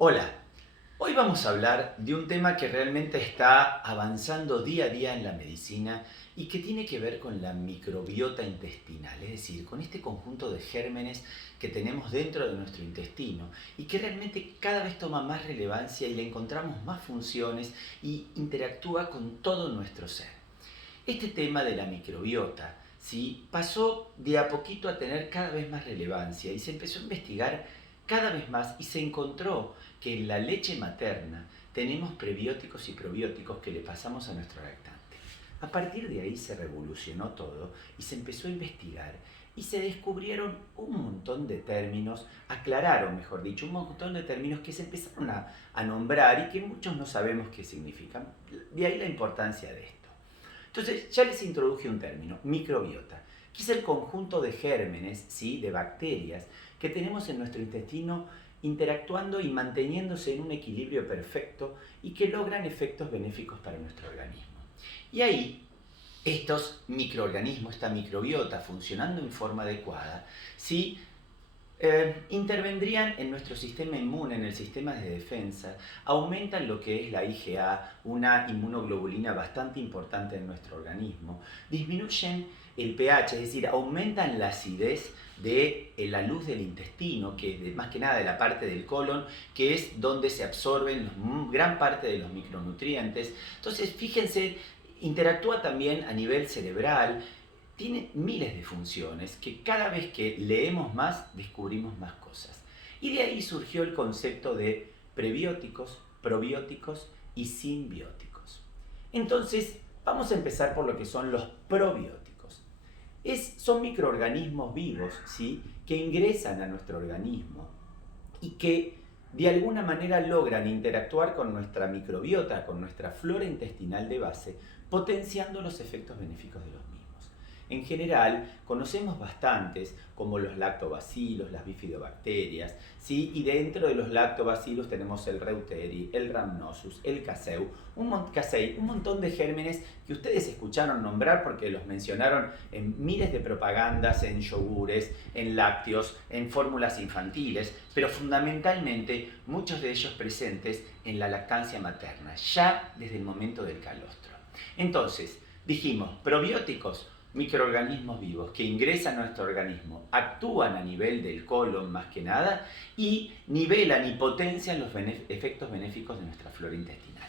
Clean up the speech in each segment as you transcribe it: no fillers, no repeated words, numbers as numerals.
Hola, hoy vamos a hablar de un tema que realmente está avanzando día a día en la medicina y que tiene que ver con la microbiota intestinal, es decir, con este conjunto de gérmenes que tenemos dentro de nuestro intestino y que realmente cada vez toma más relevancia y le encontramos más funciones y interactúa con todo nuestro ser. Este tema de la microbiota, ¿sí?, pasó de a poquito a tener cada vez más relevancia y se empezó a investigar cada vez más y se encontró que en la leche materna tenemos prebióticos y probióticos que le pasamos a nuestro lactante. A partir de ahí se revolucionó todo y se empezó a investigar y se descubrieron un montón de términos, aclararon, mejor dicho, un montón de términos que se empezaron a nombrar y que muchos no sabemos qué significan. De ahí la importancia de esto. Entonces, ya les introduje un término, microbiota, que es el conjunto de gérmenes, ¿sí?, de bacterias que tenemos en nuestro intestino interactuando y manteniéndose en un equilibrio perfecto y que logran efectos benéficos para nuestro organismo. Y ahí, estos microorganismos, esta microbiota funcionando en forma adecuada, ¿sí?, intervendrían en nuestro sistema inmune, en el sistema de defensa, aumentan lo que es la IgA, una inmunoglobulina bastante importante en nuestro organismo, disminuyen el pH, es decir, aumentan la acidez de la luz del intestino, que es más que nada de la parte del colon, que es donde se absorben gran parte de los micronutrientes. Entonces, fíjense, interactúa también a nivel cerebral, tiene miles de funciones que cada vez que leemos más descubrimos más cosas. Y de ahí surgió el concepto de prebióticos, probióticos y simbióticos. Entonces, vamos a empezar por lo que son los probióticos. Son microorganismos vivos, ¿sí?, que ingresan a nuestro organismo y que de alguna manera logran interactuar con nuestra microbiota, con nuestra flora intestinal de base, potenciando los efectos benéficos de los mismos. En general, conocemos bastantes, como los lactobacilos, las bifidobacterias, ¿sí?, y dentro de los lactobacilos tenemos el reuteri, el rhamnosus, el casei, un montón de gérmenes que ustedes escucharon nombrar porque los mencionaron en miles de propagandas, en yogures, en lácteos, en fórmulas infantiles, pero fundamentalmente muchos de ellos presentes en la lactancia materna, ya desde el momento del calostro. Entonces, dijimos, probióticos, microorganismos vivos que ingresan a nuestro organismo, actúan a nivel del colon más que nada y nivelan y potencian los efectos benéficos de nuestra flora intestinal.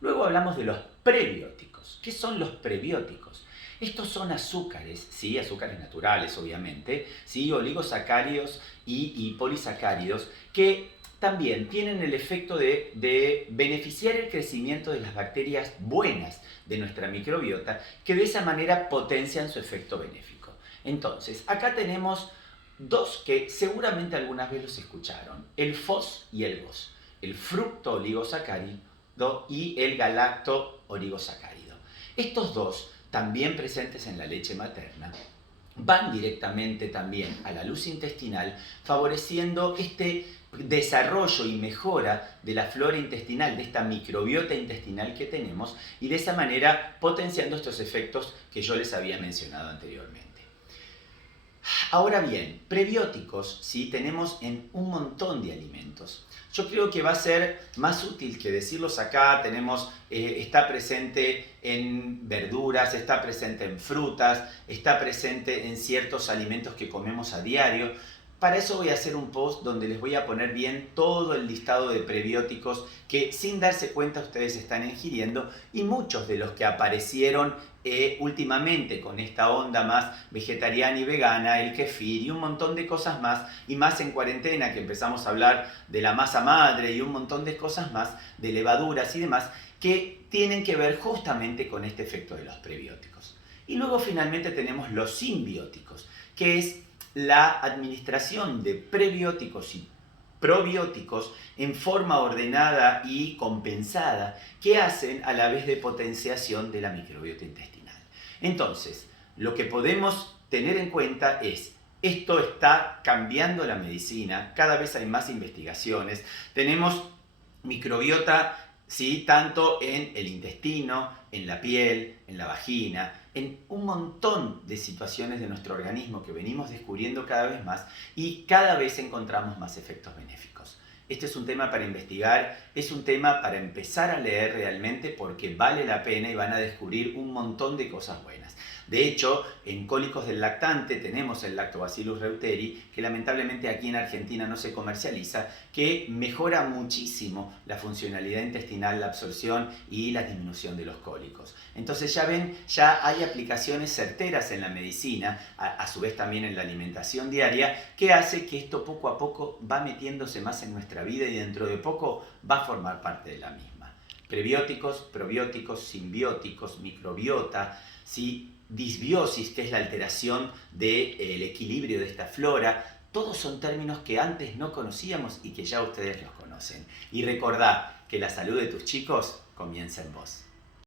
Luego hablamos de los prebióticos. ¿Qué son los prebióticos? Estos son azúcares, ¿sí?, azúcares naturales obviamente, ¿sí?, oligosacáridos y polisacáridos que también tienen el efecto de beneficiar el crecimiento de las bacterias buenas de nuestra microbiota, que de esa manera potencian su efecto benéfico. Entonces, acá tenemos dos que seguramente algunas veces los escucharon, el FOS y el GOS, el fructo oligosacárido y el galacto oligosacárido. Estos dos, también presentes en la leche materna, van directamente también a la luz intestinal, favoreciendo este desarrollo y mejora de la flora intestinal, de esta microbiota intestinal que tenemos, y de esa manera potenciando estos efectos que yo les había mencionado anteriormente. Ahora bien, prebióticos, ¿sí?, tenemos en un montón de alimentos. Yo creo que va a ser más útil que decirlos acá. Está presente en verduras, está presente en frutas, está presente en ciertos alimentos que comemos a diario. Para eso voy a hacer un post donde les voy a poner bien todo el listado de prebióticos que sin darse cuenta ustedes están ingiriendo, y muchos de los que aparecieron últimamente con esta onda más vegetariana y vegana, el kefir y un montón de cosas más, y más en cuarentena que empezamos a hablar de la masa madre y un montón de cosas más, de levaduras y demás, que tienen que ver justamente con este efecto de los prebióticos. Y luego finalmente tenemos los simbióticos, que es la administración de prebióticos y probióticos en forma ordenada y compensada, que hacen a la vez de potenciación de la microbiota intestinal. Entonces, lo que podemos tener en cuenta es: esto está cambiando la medicina, cada vez hay más investigaciones, tenemos microbiota, ¿sí?, tanto en el intestino, en la piel, en la vagina, en un montón de situaciones de nuestro organismo que venimos descubriendo cada vez más, y cada vez encontramos más efectos benéficos. Este es un tema para investigar, es un tema para empezar a leer realmente porque vale la pena y van a descubrir un montón de cosas buenas. De hecho, en cólicos del lactante tenemos el Lactobacillus reuteri, que lamentablemente aquí en Argentina no se comercializa, que mejora muchísimo la funcionalidad intestinal, la absorción y la disminución de los cólicos. Entonces ya ven, ya hay aplicaciones certeras en la medicina, a su vez también en la alimentación diaria, que hace que esto poco a poco va metiéndose más en nuestra vida y dentro de poco va a formar parte de la misma. Prebióticos, probióticos, simbióticos, microbiota, ¿sí? Disbiosis, que es la alteración del equilibrio de esta flora, todos son términos que antes no conocíamos y que ya ustedes los conocen. Y recordá que la salud de tus chicos comienza en vos.